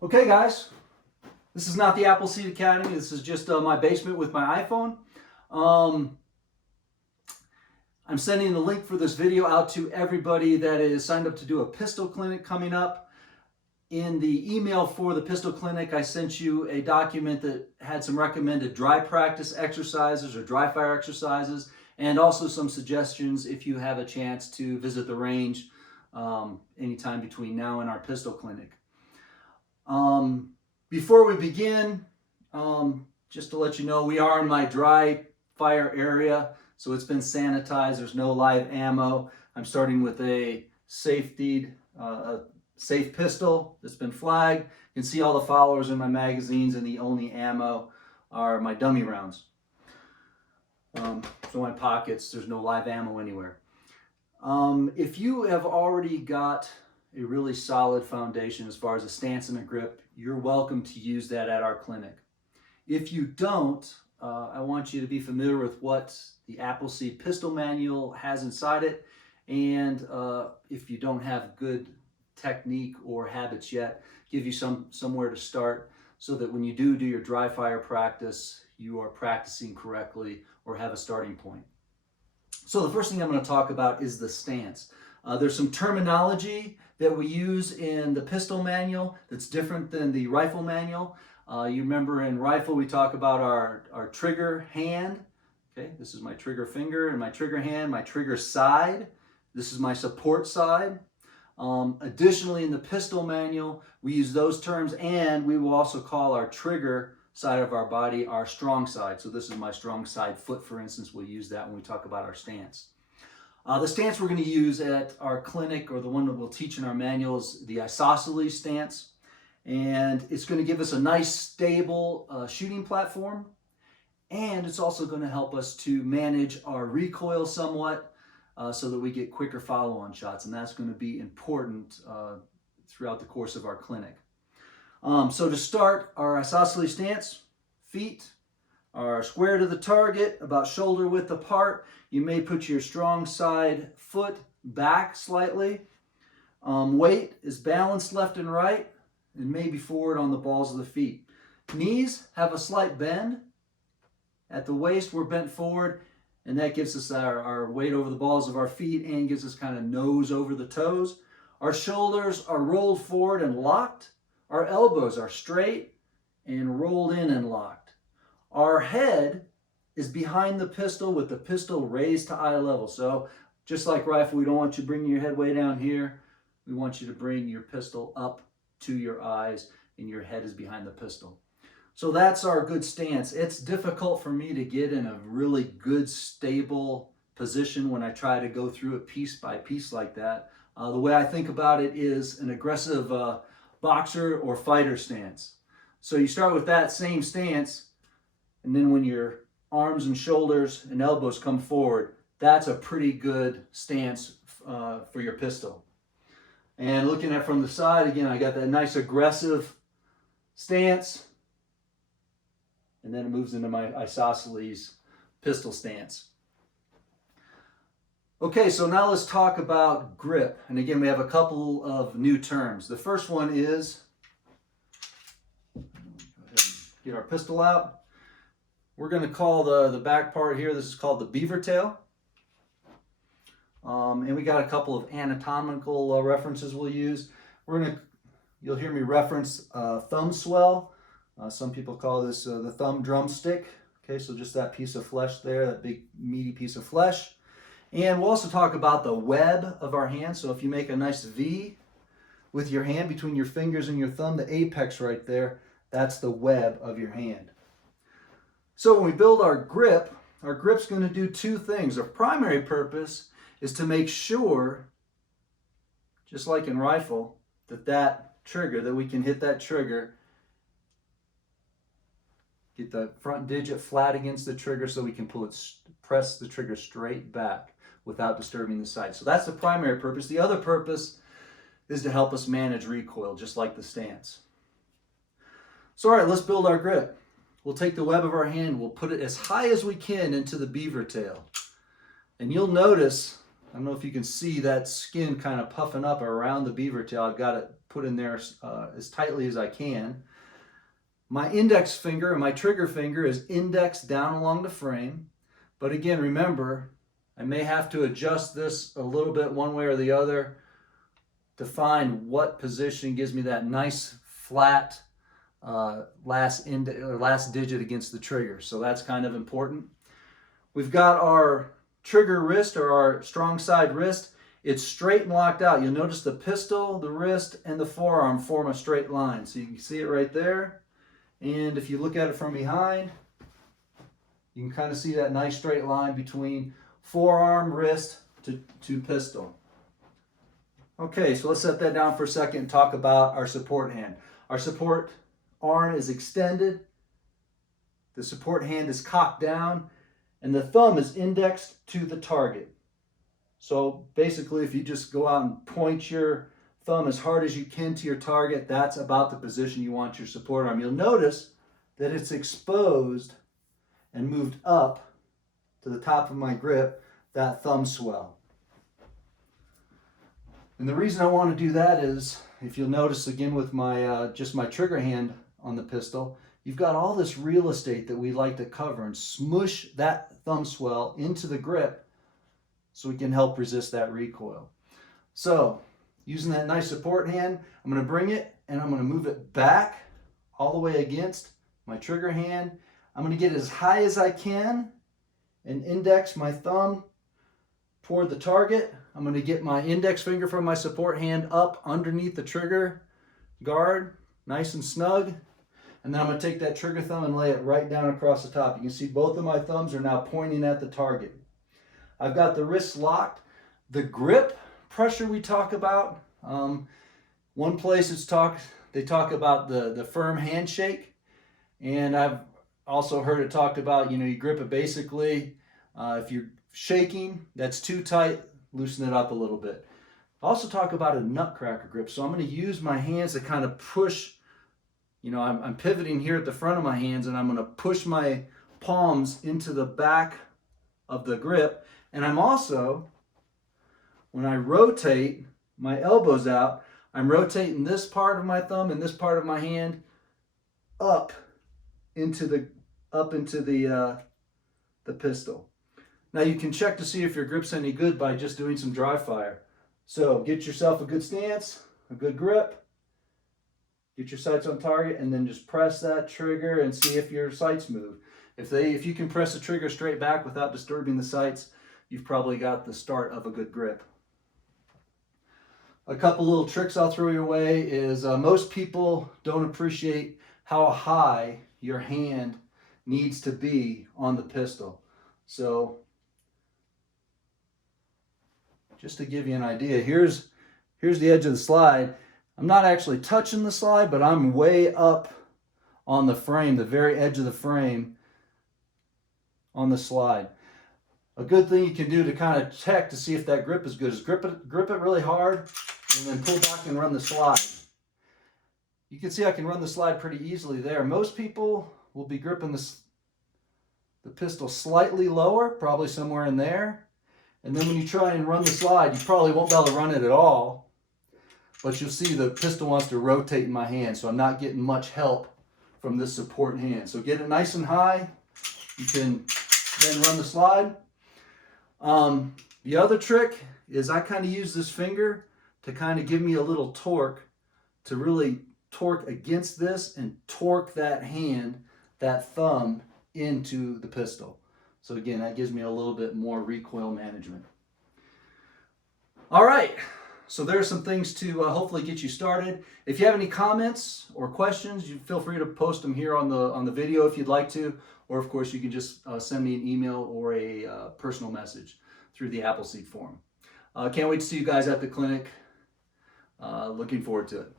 Okay guys, this is not the Appleseed Academy. This is just my basement with my iPhone. Um, I'm sending the link for this video out to everybody that is signed up to do a pistol clinic coming up. In the email for the pistol clinic, I sent you a document that had some recommended dry practice exercises or dry fire exercises, and also some suggestions if you have a chance to visit the range anytime between now and our pistol clinic. Before we begin, just to let you know, we are in my dry fire area, so it's been sanitized. There's no live ammo. I'm starting with a safe pistol that's been flagged. You can see all the followers in my magazines, and the only ammo are my dummy rounds. So my pockets, there's no live ammo anywhere. If you have already got a really solid foundation as far as a stance and a grip, you're welcome to use that at our clinic. If you don't, I want you to be familiar with what the Appleseed pistol manual has inside it, and if you don't have good technique or habits yet, give you somewhere to start so that when you do your dry fire practice, you are practicing correctly or have a starting point. So the first thing I'm going to talk about is the stance. There's some terminology that we use in the pistol manual that's different than the rifle manual. You remember in rifle we talk about our trigger hand. Okay, this is my trigger finger and my trigger hand, my trigger side. This is my support side. Additionally, in the pistol manual, we use those terms, and we will also call our trigger side of our body our strong side. So this is my strong side foot, for instance. We'll use that when we talk about our stance. The stance we're going to use at our clinic, or the one that we'll teach in our manual, is the isosceles stance. And it's going to give us a nice, stable shooting platform. And it's also going to help us to manage our recoil somewhat so that we get quicker follow-on shots. And that's going to be important throughout the course of our clinic. So to start, our isosceles stance, feet are square to the target, about shoulder width apart. You may put your strong side foot back slightly. Weight is balanced left and right, and maybe forward on the balls of the feet. Knees have a slight bend. At the waist, we're bent forward, and that gives us our weight over the balls of our feet and gives us kind of nose over the toes. Our shoulders are rolled forward and locked. Our elbows are straight and rolled in and locked. Our head is behind the pistol with the pistol raised to eye level. So just like rifle, we don't want you bringing your head way down here. We want you to bring your pistol up to your eyes, and your head is behind the pistol. So that's our good stance. It's difficult for me to get in a really good, stable position when I try to go through it piece by piece like that. The way I think about it is an aggressive boxer or fighter stance. So you start with that same stance, and then when your arms and shoulders and elbows come forward, that's a pretty good stance for your pistol. And looking at it from the side, again, I got that nice aggressive stance, and then it moves into my isosceles pistol stance. Okay, so now let's talk about grip. And again, we have a couple of new terms. The first one is, go ahead and get our pistol out. We're going to call the back part here, this is called the beaver tail. And we got a couple of anatomical references we'll use. You'll hear me reference thumb swell. Some people call this the thumb drumstick. Okay, so just that piece of flesh there, that big meaty piece of flesh. And we'll also talk about the web of our hand. So if you make a nice V with your hand between your fingers and your thumb, the apex right there, that's the web of your hand. So when we build our grip's going to do two things. Our primary purpose is to make sure, just like in rifle, that we can hit that trigger, get the front digit flat against the trigger so we can press the trigger straight back without disturbing the sight. So that's the primary purpose. The other purpose is to help us manage recoil, just like the stance. So all right, let's build our grip. We'll take the web of our hand, we'll put it as high as we can into the beaver tail. And you'll notice, I don't know if you can see that skin kind of puffing up around the beaver tail. I've got it put in there as tightly as I can. My index finger and my trigger finger is indexed down along the frame. But again, remember, I may have to adjust this a little bit one way or the other to find what position gives me that nice flat last digit against the trigger. So that's kind of important. We've got our trigger wrist, or our strong side wrist. It's straight and locked out. You'll notice the pistol, the wrist, and the forearm form a straight line. So you can see it right there. And if you look at it from behind, you can kind of see that nice straight line between forearm, wrist to pistol. Okay, so let's set that down for a second and talk about our support hand. Our support arm is extended, the support hand is cocked down, and the thumb is indexed to the target. So basically, if you just go out and point your thumb as hard as you can to your target, that's about the position you want your support arm. You'll notice that it's exposed and moved up to the top of my grip, that thumb swell. And the reason I want to do that is, if you'll notice again with my just my trigger hand on the pistol, you've got all this real estate that we like to cover and smush that thumb swell into the grip so we can help resist that recoil. So using that nice support hand, I'm going to bring it and I'm going to move it back all the way against my trigger hand. I'm going to get as high as I can and index my thumb toward the target. I'm going to get my index finger from my support hand up underneath the trigger guard, nice and snug. And then I'm going to take that trigger thumb and lay it right down across the top. You can see both of my thumbs are now pointing at the target. I've got the wrists locked. The grip pressure we talk about, one place they talk about the firm handshake. And I've also heard it talked about, you grip it basically. If you're shaking, that's too tight, loosen it up a little bit. Also talk about a nutcracker grip. So I'm going to use my hands to kind of push, I'm pivoting here at the front of my hands, and I'm going to push my palms into the back of the grip. And I'm also, when I rotate my elbows out, I'm rotating this part of my thumb and this part of my hand up into the pistol. Now you can check to see if your grip's any good by just doing some dry fire. So get yourself a good stance, a good grip, get your sights on target, and then just press that trigger and see if your sights move. If you can press the trigger straight back without disturbing the sights, you've probably got the start of a good grip. A couple little tricks I'll throw your way is most people don't appreciate how high your hand needs to be on the pistol. So just to give you an idea, here's the edge of the slide. I'm not actually touching the slide, but I'm way up on the frame, the very edge of the frame on the slide. A good thing you can do to kind of check to see if that grip is good is grip it really hard and then pull back and run the slide. You can see I can run the slide pretty easily there. Most people will be gripping the pistol slightly lower, probably somewhere in there. And then when you try and run the slide, you probably won't be able to run it at all. But you'll see the pistol wants to rotate in my hand, so I'm not getting much help from this support hand. So get it nice and high. You can then run the slide. The other trick is I kind of use this finger to kind of give me a little torque, to really torque against this and torque that hand, that thumb, into the pistol. So again, that gives me a little bit more recoil management. All right, so there are some things to hopefully get you started. If you have any comments or questions, you feel free to post them here on the video if you'd like to, or of course you can just send me an email or a personal message through the Appleseed forum. Can't wait to see you guys at the clinic. Looking forward to it.